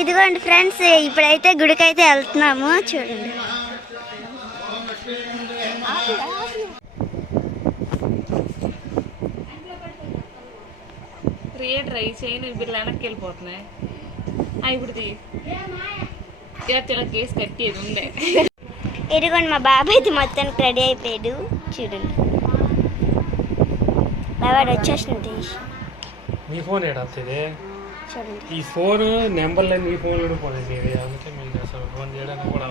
ఇదిగోండి ఫ్రెండ్స్, ఇప్పుడైతే గుడికైతే వెళ్తున్నాము. చూడండి. ట్రై చేయను బిర్లు వెనక్కి వెళ్ళిపోతున్నాయి. ఇప్పుడు కేసు కట్టేది ఉండే. ఇదిగోండి మా బాబాయ్ అయితే మొత్తానికి రెడీ అయిపోయాడు. చూడండి, బాబాయ్ వచ్చేసింది. మీ ఫోన్ ఏడవుతుంది చూడండి, ఈ ఫోన్ నెంబర్లు మీ ఫోన్లో పోలేదు. అందుకే మేము అసలు ఫోన్ చేయడానికి కూడా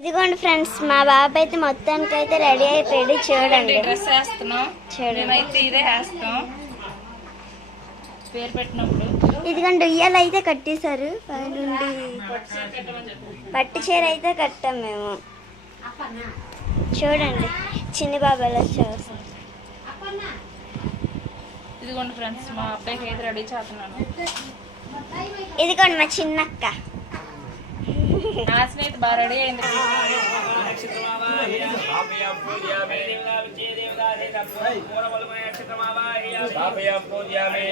ఇదిగోండి ఫ్రెండ్స్, మా బాబాయ్ అయితే మొత్తానికి అయితే రెడీ అయిపోయాడు. చూడండి, డ్రెస్ వేస్తున్నాం. చూడండి, ఇదే వేస్తాం పేరు పెట్టినప్పుడు. ఇదిగోండి, ఉయ్యాలు అయితే కట్టేశారు. పైనుండి పట్టు చీర అయితే కట్టాం మేము. చూడండి, చిన్ని బాబాయ్లో వచ్చేసి. ఇదిగోండి ఫ్రెండ్స్, మా అబ్బాయికి అయితే రెడీ చేస్తున్నాను. ఇదిగోండి మా చిన్నక్క. నా స్నేహితు బాగా రెడీ అయింది. स्थापयामि पूजयामि स्थापयामि पूजयामि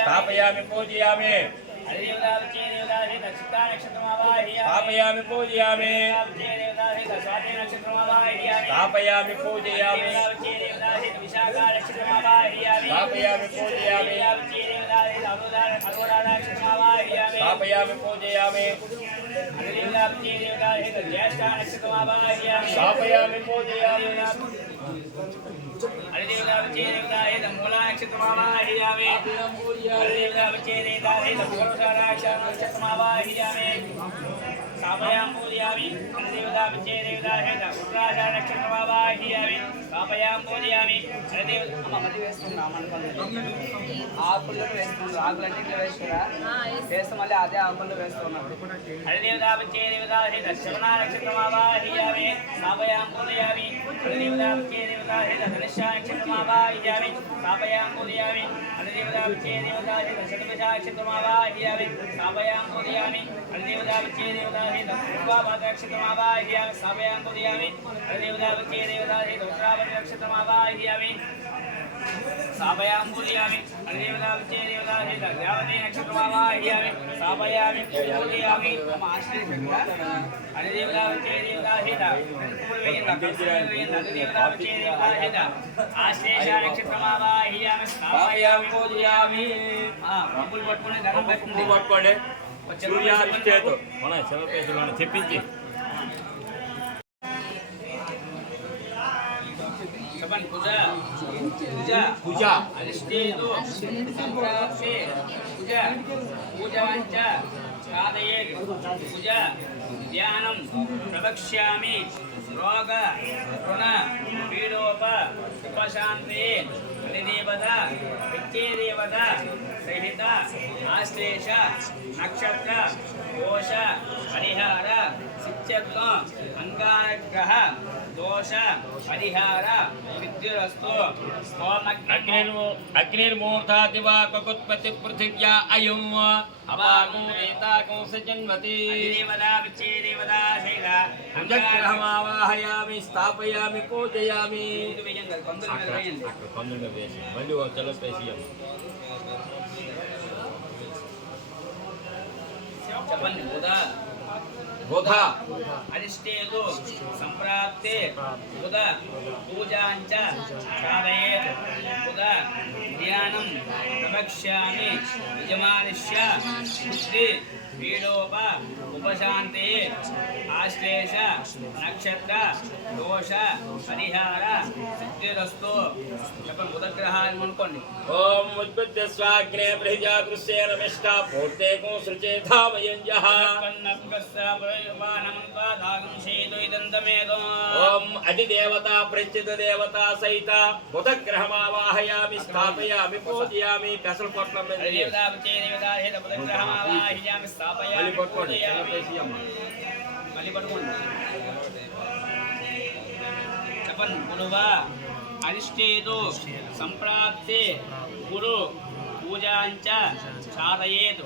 स्थापयामि पूजयामि स्थापयामि पूजयामि स्थापयामि पूजयामि ఆకుల్లో వేస్తున్నారు. ఆకులన్నీ వేస్తారా? వేస్తే మళ్ళీ అదే ఆకుల్లో వేస్తున్నారు. सापयाम्बुलियामि अनिदेवदाविचे देवदाहि द्यावते नक्षत्रमावाह्यामि सापयामि पूजयामि मम आश्रयशक्रा अनिदेवदाविचे देवदाहि अनिदेवदाविचे देवदाहि आश्रयश नक्षत्रमावाह्यामि सापयामि पूजयामि పంపులు పట్టుకొని దండం పెట్టుకుంటూ పట్టుకోండి. సూర్యాభిషేకం మన శివపేశులను చెప్పించి पूजा पूजा पूजा अरिष्टेदो संप्राप्ते पूजा पूजांच साधयेत् पूजा ध्यानं प्रवक्ष्यामि रोग ऋण पीडोप उपशान्ते अधिदेवता विद्येदेवता सहित आश्लेष नक्षत्र दोष परिहार सित्यत्व अंगाग्रह दोष परिहार विद्युरस्तु अग्निर्मूर्धादिवा ककुत्पत्ति पृथिव्या अयं अवागुं एतागुं सजन्मति देवता विच्चे देवता शैला अंजग्रहमावाहयामि स्थापयामि पूजयामि पंदुल वेसी मल्ली चलो पेसियम चपन बुधा बुधा अरिष्टेदु संप्राप्ते बुधा पूजांच साधयेत् बुधा ध्यानं प्रवक्ष्यामि यजमानस्य बुद्धि पीडोप उपशान्ते आश्लेष नक्षत्र दोष परिहार सिद्धिरस्तु చెప్పండి బుధగ్రహాన్ని అనుకోండి. ఓం ఉద్బుద్ధ స్వాగ్నే బృహజాగృస్య నమిష్ట పూర్తేకో సృచే ధామయంజః ఓం అధిదేవతా ప్రత్యుత దేవతా సహిత బుధగ్రహమావాహయామి స్థాపయామి పూజయామి పెసలు పొట్లం మళ్ళీ పట్టుకోండి మళ్ళీ పట్టుకోండి చెప్పండి. గురువా అరిష్టేదో సంప్రాప్తే గురు పూజాంచ చారయేత్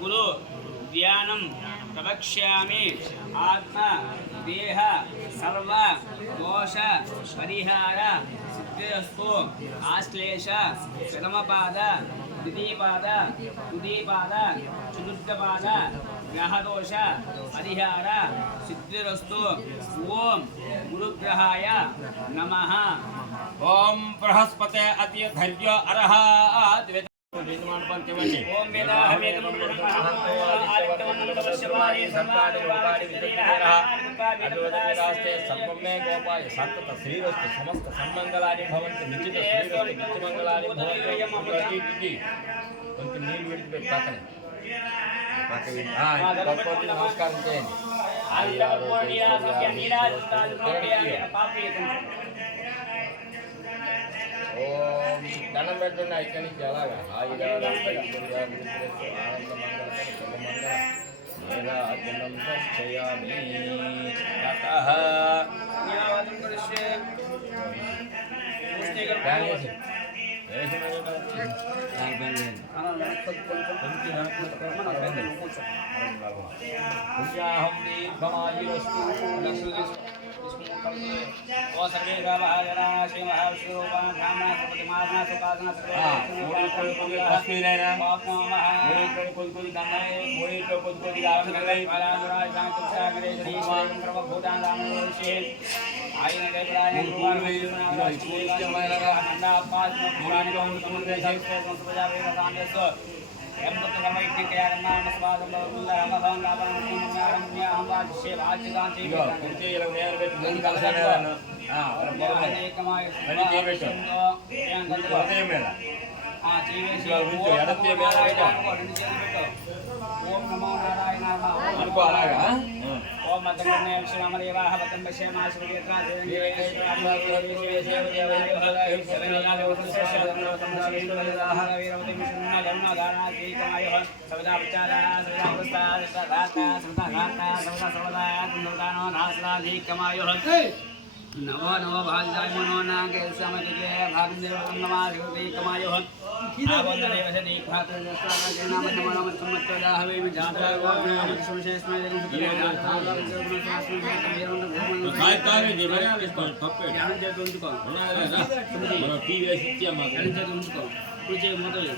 గురు ధ్యానం ప్రవక్ష్యామి ఆత్మ దేహ సర్వ దోష పరిహార సిద్ధిరస్తు ఆశ్లేష ప్రథమపాద ద్వితీయపాద తృతీయపాద చతుర్థపాద గ్రహదోష పరిహార సిద్ధిరస్తు ఓం గురుగ్రహాయ నమః ఓం బృహస్పతే అతి ధైర్య అర్హ ఓం సంతత శ్రీరస్తు సమస్త సన్మంగళాని భవంతు నిశ్చిత శ్రీరస్తు నిత్యమంగళాని భవంతు కొంచెం నీళ్ళు విడిచిపెట్టి పక్కనే నమస్కారం చేయండి ఓం దండం పెడుతున్నా ఇక్కడి నుంచి అలాగా ఓ సర్వే దేవాలయ శ్రీ మహావిష్ణురూపాణ బ్రాహ్మణ ప్రతిమాన సుఖాసన ఓం నమో నారాయణ అనుకో అలాగా ఓం మధ్యమే విశ్వమదేవాః పతం పశ్యమాశ్వరేత్రా नवो नवो भाग्याय मनो नागे समदिके भाग्यदेव नमाधिपति कमायो आवन्दने वसति भात्र जस्वागे नाम नमः सम्मतदा हवे विजाता गोनाम सुशेषमय जगन सुखे जाता गुण शास्त्र में कमेरों घूमन काय काय दे बरे आविष्कार पप्पे ज्ञान जे तुमको మన టీవీ సిస్టమ్ ज्ञान जे तुमको कुछ మొదలు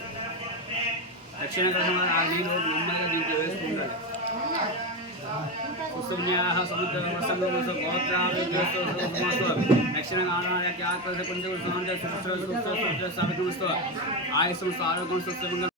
దక్షిణ కర్మ ఆ నీరు నెమ్మదిగా దీంట్లో వేసుకుంటారు कुसुम्याः समुद्रसंगमस्य गोत्राविद्यस्तो समस्तो दक्षिण गानाय आत्मस्य पंचकुसुमस्य सुसुत्र सावित्रमस्तो आयुषं सारोगं सुसुमंगल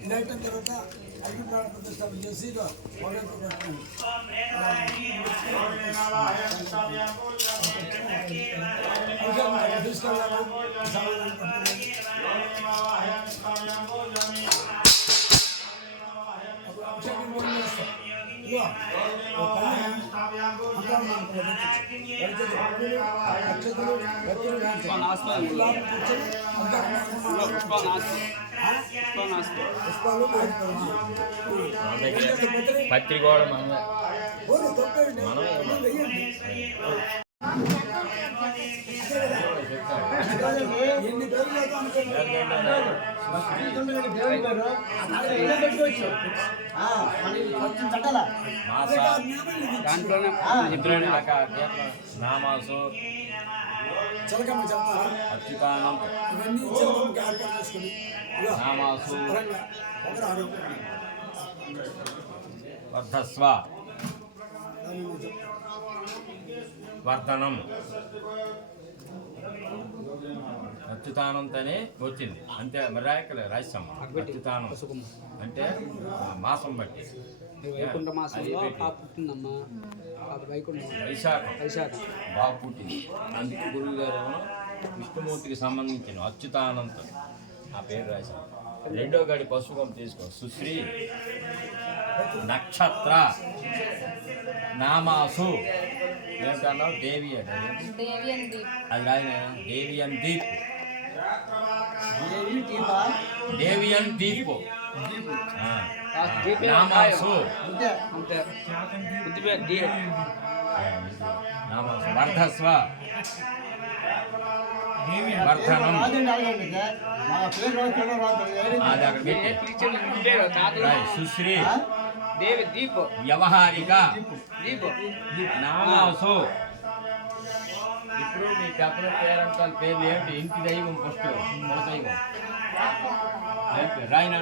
ఇదైన తర్వాత అగ్నిప్రాణ ప్రతిష్టాపన చేసి పత్రిక కూడా మనం ఎన్ని పేర్లు లేదు అనుకున్నాను. దేవుడి పేరు పెట్టుకోవచ్చు. దాంట్లోనే నామాసు చిలకమ్మ చెప్తారా అచ్యుతానం ఇవన్నీ చిలకమ్మకి ఏర్పాటు చేసుకుని ఇదిగో నామాసు శుభ్రంగా ఒకరు ఆరోగ్యం వర్ధస్వ వర్ధనం అచ్యుతానంతనే వచ్చింది అంతే మర్యాకలే రాజ్యం అచ్యుతానం అంటే మాసం బట్టి వైకుంఠ మాసంలో పాప పుట్టిందమ్మా. పాప వైకుంఠం వైశాఖ బాబు పుట్టింది. అందుకే గురువు గారు విష్ణుమూర్తికి సంబంధించిన అచ్యుతానంతం ఆ పేరు రాశారు. రెండో గడి పశువుకం తీసుకో సుశ్రీ నక్షత్ర నామాసు ఏంటన్నావు దేవి అంటే అది రాయన దేవియన్ దీప్ దేవియన్ దీప్ నామాసు అంతే బుద్ధి పేరు డీ. నామాసు వర్ధస్వ వర్ధనం అది అక్కడ పెట్టి రాయ్. సుశ్రీ దేవి దీప్ వ్యవహారిక దీప్ నామాసు. ఇప్పుడు మీ చెప్పిన పేరంటాల పేర్లు ఏంటి? ఇంటి దైవం ఫస్ట్ మన దైవం రాయినా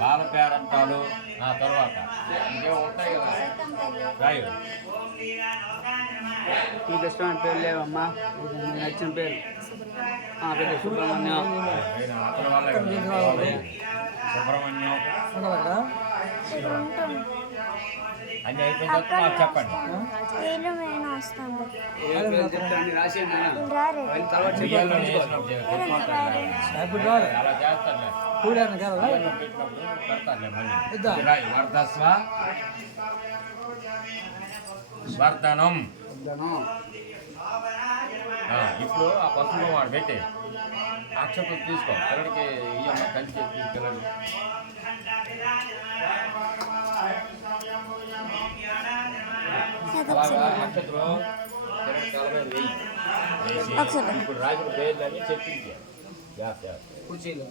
బాల పేరంటాలు ఆ తర్వాత ఇంకేమో ఉంటాయి కదా రాయు. నీకు ఇష్టమైన పేరు లేవమ్మా, నచ్చిన పేరు పెట్టు. సుబ్రహ్మణ్యం అతని వల్ల సుబ్రహ్మణ్యం అన్నీ అయిపోయిన తర్వాత మాకు చెప్పండి. ఏ పేరు చెప్తాను రాసేయండి నాన్న. తర్వాత బియ్యాల్లో వేసినప్పుడు పెట్టుకుంటారు. అలా చేస్తారులే. బియ్యాల్లో పెట్టినప్పుడు పెడతారులే మళ్ళీ. రాయి వర్ధస్వ వర్ధనం. ఇప్పుడు ఆ పసుపు వాడు పెట్టి అక్షతలు తీసుకో పిల్లడికి ఇయ్యమ్మ కలిసి పిల్లలు అలాగా అక్షతలు పిల్లడి తల మీద వేయి వేసి ఇప్పుడు రాజుల పేర్లని చెప్పింది కుర్చీలు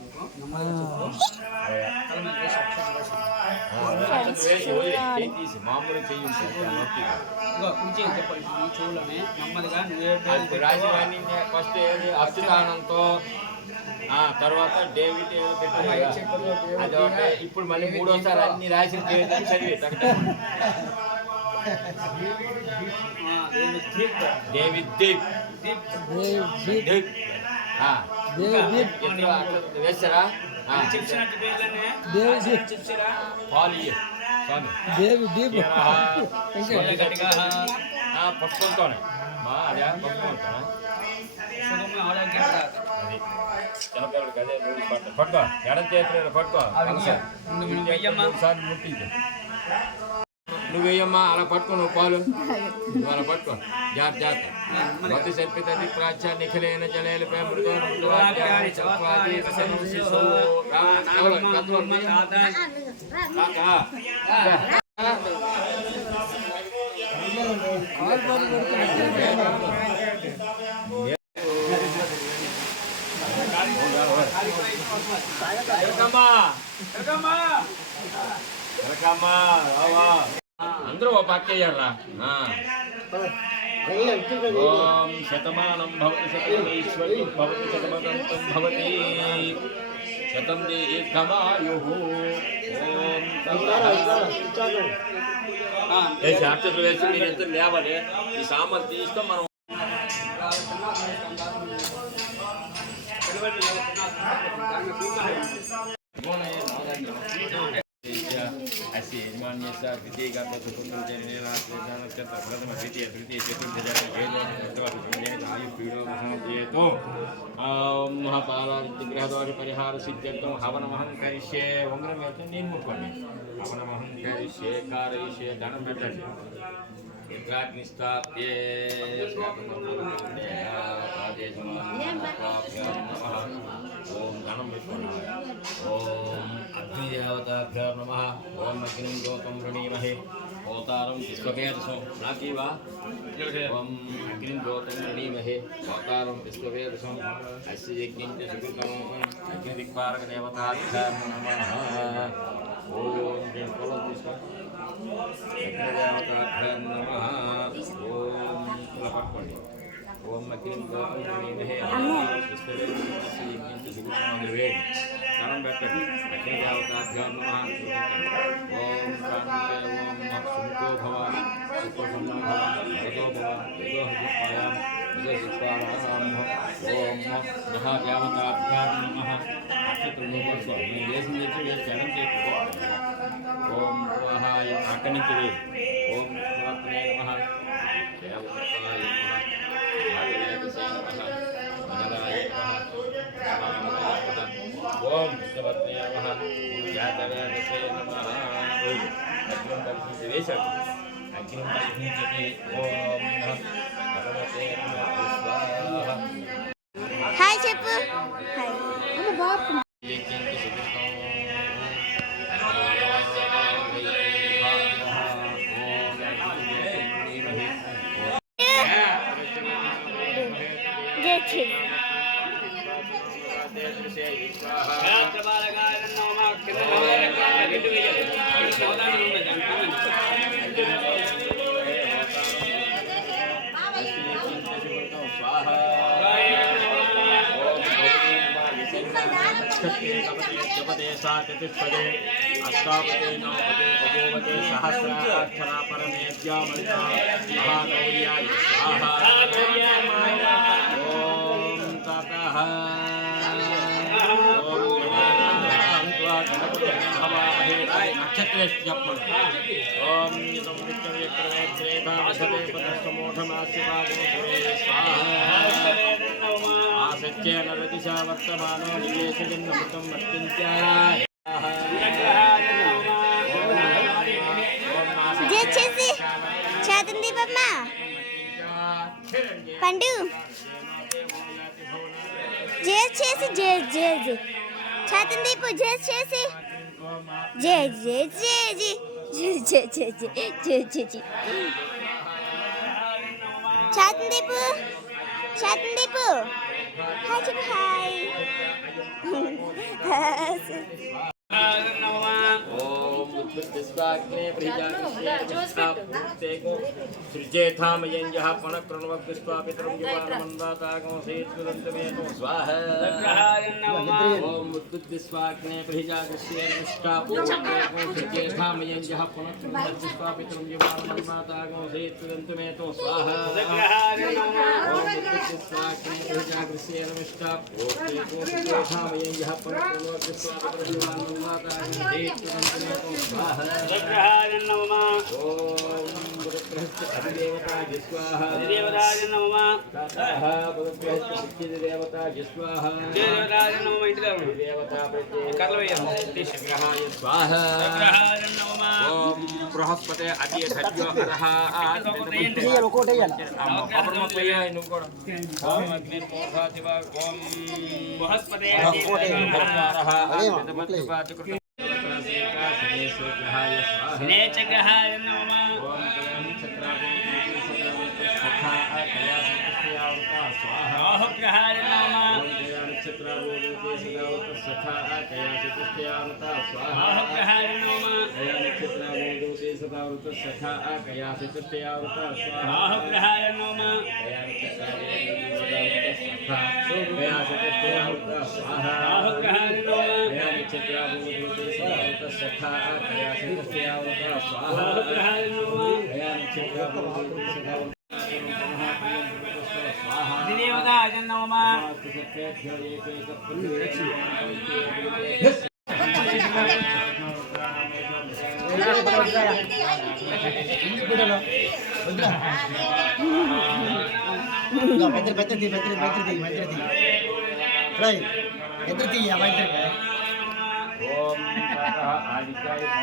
తీసి మామూలు చెయ్యి నొప్పి కుర్చీలు చెప్పండి. ఈ చెవులోనే నెమ్మదిగా నువ్వే రాజధాని ఫస్ట్ ఏది అచ్యుతానంతో తర్వాత డేవిడ్ అదొకటి. ఇప్పుడు మళ్ళీ మూడోసారి అన్ని రాసిన పేర్లు చదివి డేవిడ్ దీప్ వేస్తారా? పుష్పంతోనే అదే పుష్పంతో అది చిన్నపిల్లడికి అదే రోజు పట్టుకో ఎడం చేతులు పట్టుకో సార్లు ముట్టించు. నువ్వు వేయమ్మా అలా పట్టుకో. నువ్వు పాలు నువ్వు అలా పట్టుకో. జాగ్రత్త మతి సర్పితది ప్రాచ్య నిఖిలైన జలేలపై అందరూ ఒక పక్క అయ్యారా. ఓం శతమానం భవతి శతమేశ్వరి భవతి శతమదంతం భవతి శతం దీర్ఘమాయు. ఓం అక్షతలు వేసి మీరు ఎంత లేవాలి. ఈ సామాన్ తీస్తాం మనం. గ్రహదోష పరిహార సిద్ధ్యర్థం హవనమహం కరిష్యే. ఉంగరం వేస్తే నేను ముక్కోండి. హవనమహం కరిష్యే కారయిష్యే ధనం పెట్టండి. స్థాప్యే ఓం ధనం పెట్టుకోండి. ఓం అగ్నిదేవత देवताभ्यो नमः ओम अग्निं ज्योतं वृणीमहे अवतारं विश्ववेदसो नाकीवा ओम अग्निं ज्योतं वृणीमहे अवतारं विश्ववेदसो अस्य यज्ञं च सुकृतं अग्निदिक्पारक देवताभ्यो नमः ओम अग्निदेवताभ्यो नमः ओम लपक्कोंडि ओम अग्निं ज्योतं वृणीमहे विश्ववेदसो यज्ञं च सुकृतं नमः अग्निदेवताभ्यो नमः ओम शांति ओम सुखो भव सुखसम्मो भव भरतो भव यतो हित्वायां यजस्वाराम ओम महादेवताभ्यो नमः अक्षतृणोपस्व देशं यच्चे चरणं चेत् ओम स्वाहाय अकनिचरे ओम स्वात्मे नमः देवताय नमः भागवते नमः मनराय नमः ओम विष्णुपत्ने नमः जातवेदसे नमः अग्निं दर्शितवेशक अग्निं दर्शिते ओम भगवते नमः स्वाहा హాయ్ చెప్పు హాయ్ यज्ञं सुकृतं జై శ్రీ चतुष्पदे अष्टापदे नवपदे बभूवते सहस्राक्षरा परमेद्या महागौर्याय स्वाहा ओम ततः नक्षत्रे ओम यदं विक्रमे त्रेधा वसते पदस्तमोढमास्यभागो आसत्येन रतिशा वर्तमानो निवेशजन्मृतं मत्यन्त्याय జై చేసి చేతంది బమ్మ పండు జై చేసి జై జై జై చేతంది జై చేసి జై జై జై జై జై జై జై జై జై జై చేతందీపు చేతందీపు హాయ్ చెప్పు హాయ్ ओम विद्युद्विस्वाग्ने प्रियाकृष्णेको सृजेथामयञ्जः पणकृण्वग्विस्वापितरं युवानमन्वातागो सेत्वदन्तमेतो स्वाहा ओम विद्युद्विस्वाग्ने प्रियाकृष्णेको सृजेथामयञ्जः पणकृण्वग्विस्वापितरं युवानमन्वातागो सेत्वदन्तमेतो स्वाहा ओम विद्युद्विस्वाग्ने प्रियाकृष्णेको सृजेथामयञ्जः पणकृण्वग्विस्वापितरं युवानमन्वातागो सग्रहाय नमः ओम बुधग्रहस्य अधिदेवता स्वाहा देवताय नमः ततः बुधग्रहस्य सिद्धिदेवता स्वाहा देवताय नमः इति देवता कर्लवय सग्रहाय स्वाहा सग्रहाय नमः ओम बृहस्पते अद्यधर्यो अरः ओम अग्निर्मोधादिव ओम बृहस्पते नेचग्रहाय नमः राहुग्रहाय नमः राहुग्रहाय नमः राहुग्रहाय नमः राहुग्रहाय देवताय नमः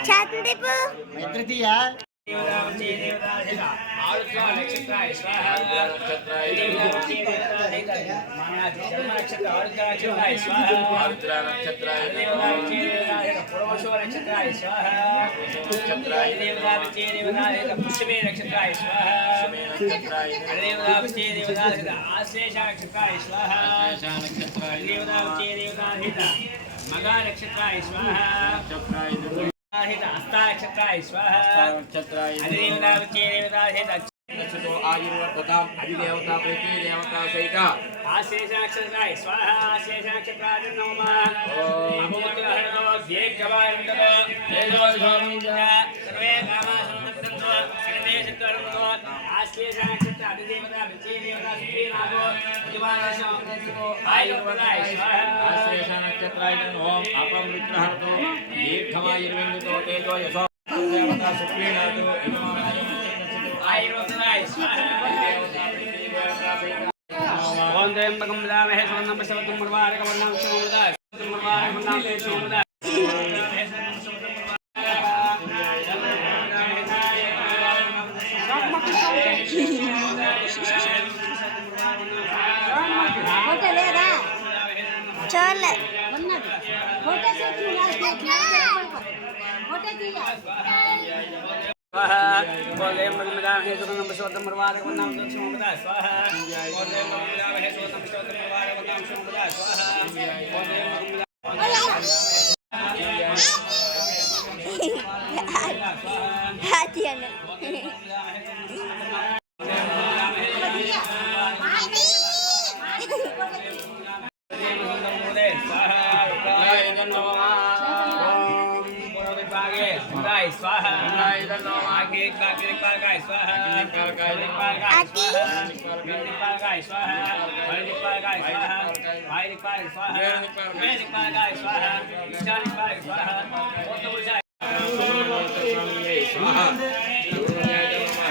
చేతందీపు नक्षत्राय नक्षत्राय स्वाहा नक्षत्राय देवता विचे देवता पुष्पे नक्षत्राय स्वाहा देवता विचे देवता आश्लेष नक्षत्राय स्वाहा देवता विचे देवता मगा नक्षत्राय स्वाहा हस्ता नक्षत्राय स्वाहा देवता विचे देवता आयुर्वर्धताम् अधिदेवता प्रति देवता सहित आशेष नक्षत्राय स्वाहा आशेष नक्षत्राय नमः अमोत्तरहरणो दीर्घवायुण्डलो तेजो स्वामीजः सर्वे कामासमस्तन्तो सर्वे सिद्धरन्तो आशेष नक्षत्र अधिदेवता विचे देवता सुप्रीनाथो दिवानशमस्तन्तो आयुर्वर्धाय स्वाहा आश्लेष नक्षत्राय ओम अपमृत्रहर्तो दीर्घमायुर्विन्दुतो तेजो यशो देवता सुप्रीनाथो आयुर्वर्धाय स्वाहा ओम त्र्यंबकं वदामहे सुगन्धं पुष्टिवर्धनं उर्वारुकवर्णं विष्णुमुदाय उर्वारुकवर्णं विष्णुमुदाय ఫోటో లేదా చూడలే ఫోటో स्वाहा बोलें मधुमदामहे सुगन्धं पुष्टिवर्धनं उर्वारुकवर्णं विष्णुमुदाय स्वाहा बोलें मधुमदामहे सुगन्धं पुष्टिवर्धनं उर्वारुकवर्णं विष्णुमुदाय स्वाहा बोलें హాతియను स्वाहा आगे काके पागाय स्वाहा అతి पागाय स्वाहा हरि पागाय स्वाहा भाई पागाय स्वाहा मेरे पागाय स्वाहा ईशानी पागाय स्वाहा ओतुजाय स्वाहा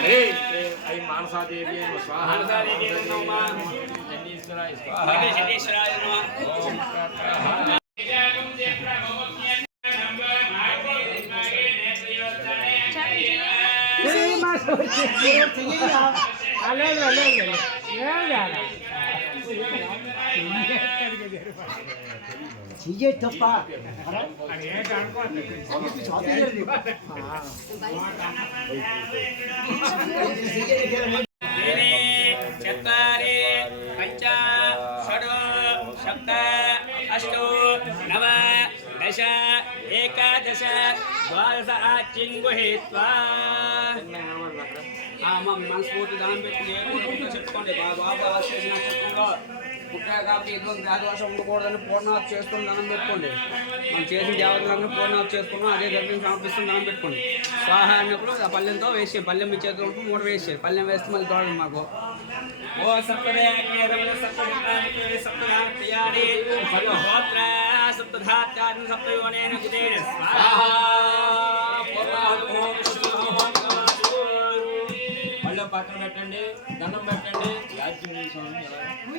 हे आई मानसा देवी स्वाहा मानसा देवी नमः जनीश्वराय स्वाहा जनेश्वराय नमः ओम चीजें तप्पा चत्वारि पञ्च षड् सप्त अष्ट नव दश एकादश द्वादश चिङ्गुहित्वा మనస్ఫూర్తి దానం పెట్టుకుని చెప్పుకోండి బాబా ఆశీర్వచన చెప్పుకో పుట్టారు కాబట్టి ఎటువంటి వ్యాధోషం ఉండకూడదని పూర్ణాహుతి చేసుకుని దానం పెట్టుకోండి మనం చేసిన దేవతలన్నీ పూర్ణాహుతి చేసుకున్నాం అదే దగ్గర సమర్పిస్తున్న దానం పెట్టుకోండి స్వాహ అన్నప్పుడు ఆ పల్లెంతో వేసే పల్లెం మీ చేతిలో ఉంటూ మూడు వేసేది పల్లెం వేస్తే మళ్ళీ తోడండి మాకు ఓ సప్తదేవ సప్తధాత్యాని సర్వహోత్ర సప్తధాత్యాన్ని సప్తయోనేన గుదేన స్వాహ పక్కన పెట్టండి దండం పెట్టండి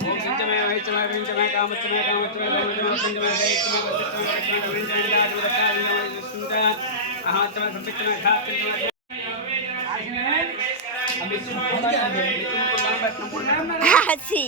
ఓం సంచమే వైచమే వించమే కామచమే కామచమే వైచమే సంచమే దైత్యమే వసిత్యమే రక్షణే వించమే రాజుల కాలినమే సుంద అహాత్మే సంపిత్యమే ఘాత్యమే హాసి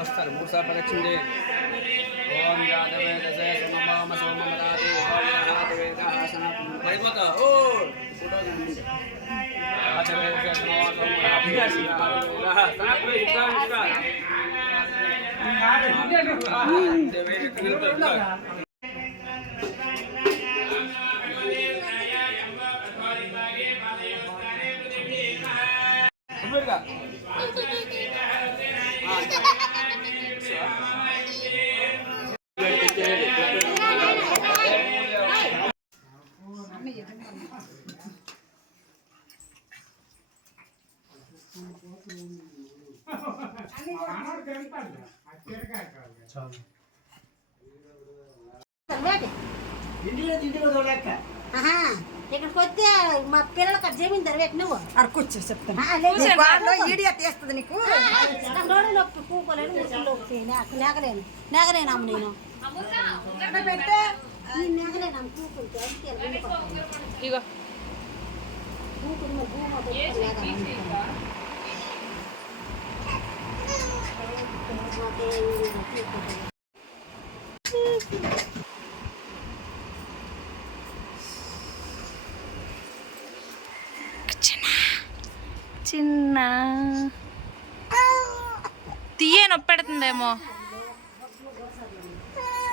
వస్తారు మూడు సార్లు ప్రదక్షిణ చేయండి ఓం యాదవేదసే సమభామ సోమమదాది ఓం ఆసన పడిపోతా ఓ ఇంటిలో తింటే లెక్క ఆహా ఇక్కడికి వస్తే మా పిల్లలకి జమీందారు పెట్టి నువ్వు అడుకొచ్చు చెప్తాను ఈడియా తీస్తుంది నీకు రోడ్డు నొప్పి పూకోలేను నెగలేను నెగలేను అమ్మ నేను పెట్టే నెగలేను అమ్మ పూకుంటే ఇగో చిన్న తీయ నొప్పి పెడుతుందేమో.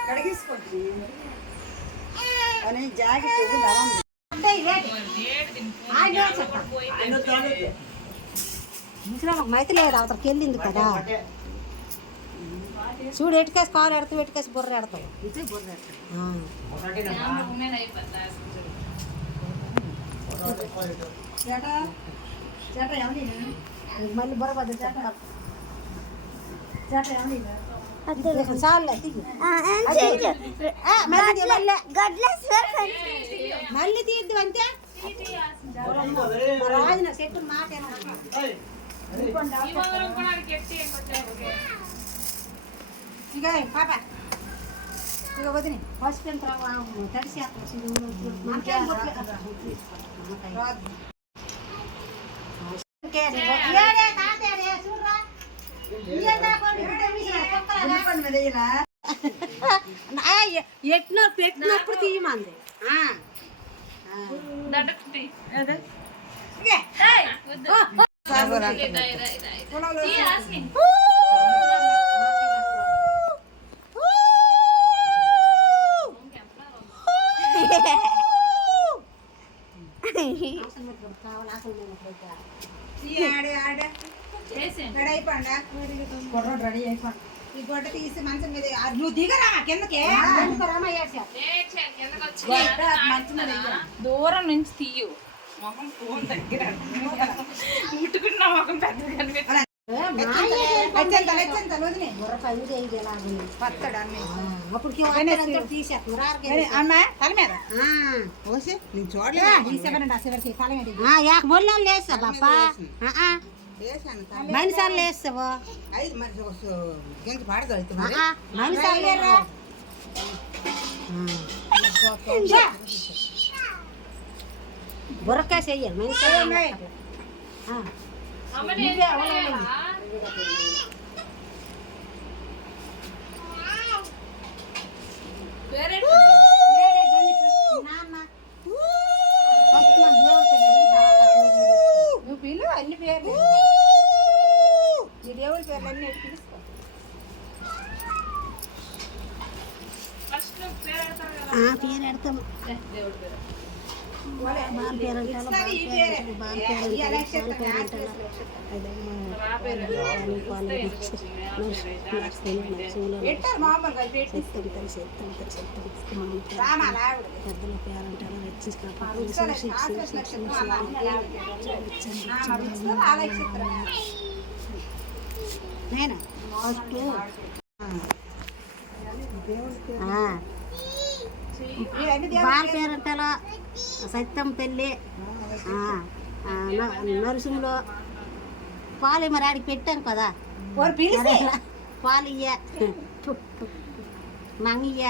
కడిగేసుకోండి అని జాకెట్ మైతే లేదు అవతలకి వెళ్ళింది కదా. చూడు ఎటుకేసి కాలు ఎడతావు ఎటుకేసి బుర్ర ఎడతావు. మళ్ళీ బుర్ర పడ్డ చాలే మళ్ళీ తీద్దు అంతే. రాజు నా చెట్టు మాట ఇక పాప ఇక వదిని పసిపోయిన తర్వాత తడిసి ఎట్లా పెట్టినప్పుడు తీయమంది. రెడీ అయిపోండి. ఈ గొడ్డ తీసి మంచం మీద నువ్వు దిగరా కిందకే దూరం నుంచి తీయు. మొహం ఫోన్ దగ్గర ముట్టుకున్న మొహం పెద్దగా కనిపిస్తుంది. లేస్తా బాపా మనిసార్లు లేస్తావు మనిసార్లు బుర్రకాయ చెయ్యాలి మనిషి నువ్వు పిలు అన్ని పేర్లు ఈ దేవుడి పేర్లు అన్ని పిలుస్తావు. పేరు పెడతాము నేను బాల పేరంటలో సత్యం పెళ్ళి నరసింహలో పాలు మరి ఆడికి పెట్టాను కదా. పాలు ఇయ్య మంగియ్య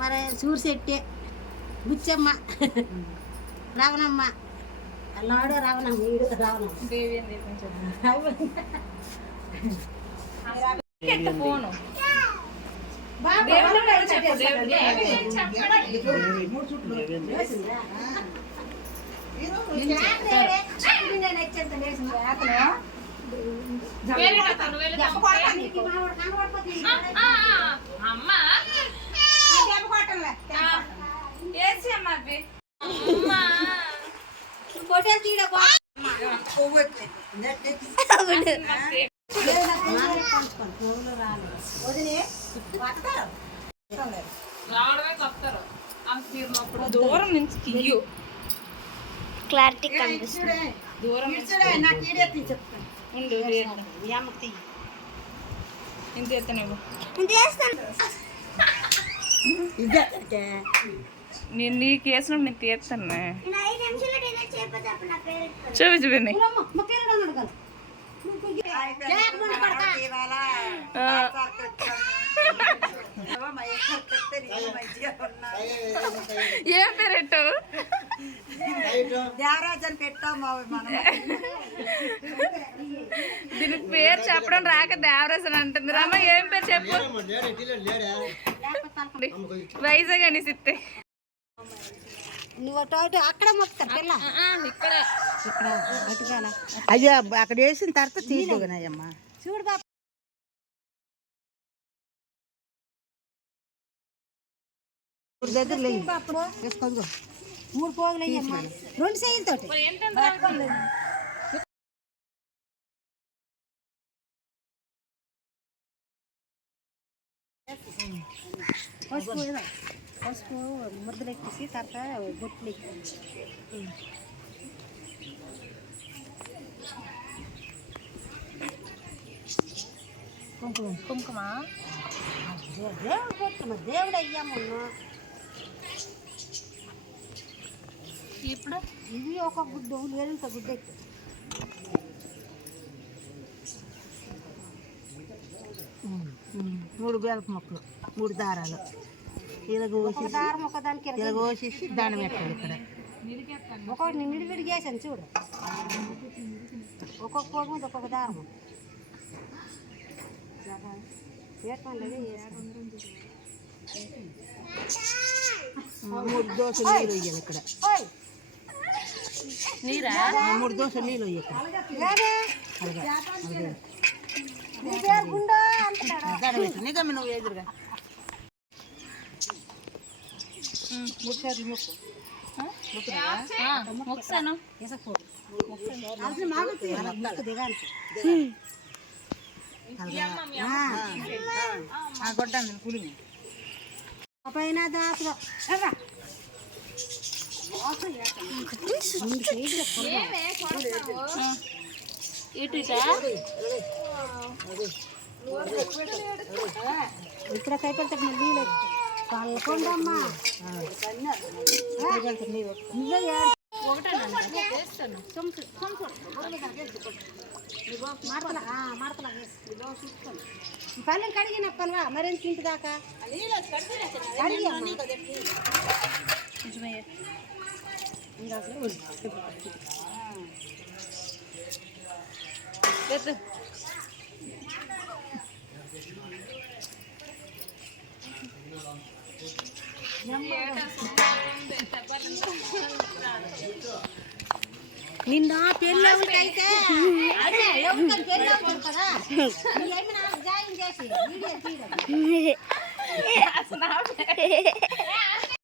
మరి సూరిశెట్టి బుచ్చమ్మ రావణమ్మ లాడు రావణమ్మ వీడు రావణమ్మ ఫోను రావడమే కొత్తరు దూరం నుంచి తీయు క్లారిటీ కనిపిస్తుంది. దూరం ఉండు ఇంత ఎత్తనేవు నేను నీ కేసు నేను తీస్తాను. నేను 5 నిమిషాలు డిలీట్ చేయకపోతే అప్పుడు నా పేరు ఎత్తుకోదు. చూపించు విని. ఏం పేరు పెట్టావు? దేవరాజ్ అని పెట్టాము మనం. దీనికి పేరు చెప్పడం రాక దేవరాజ్ అని అంటుంది. రామ ఏం పేరు చెప్పు. వైజాగ్ అని సిత్తే. నువ్వు అక్కడ మొత్తం పిల్ల ఇక్కడ ఇక్కడ అటుకాల అయ్యో అక్కడ వేసిన తర్వాత తీయమ్మా. చూడు బాబు దగ్గర లేదు వేసుకో. 3 పోగులు అయ్యమ్మా 2 చేయిలతోటి. పసుపు ముద్దలు ఎక్కేసి తర్వాత బొట్లు ఎక్కి కుంకుమ దేవుడు కొట్టుమ దేవుడు అయ్యాము. ఇప్పుడు ఇది ఒక గుడ్డ వేరింత గుడ్డ ఎక్కి 3 బేలపు మొక్కలు 3 దారాలు ఇలా కోసి దారం ఒకదానికి ఇలా కోసేసి దాన్ని పెట్టాలి. ఇక్కడ ఒక్కొక్కటి నేను విడివిడి చేశాను చూడు. ఒక్కొక్క పోగు మీద ఒక్కొక్క దారం పెట్టండి. 3 దోశలు నీళ్ళు వేయాలి ఇక్కడ. నీరా 3 దోశలు నీళ్ళు వేయాలి ఇక్కడ. నిజమే నువ్వు ఎదురుగా 3 సార్లు మొక్కు. మొక్సాను. కొట్టాను పులి పైన దాసులో ఇక్కడ కైపెళ్తా నీళ్ళు పల్లకొండమ్మా పల్లెం కడిగిన పనువా మరేంత ఇంటి దాకా నిన్న పెళ్ళైతే జాయిన్ చేసి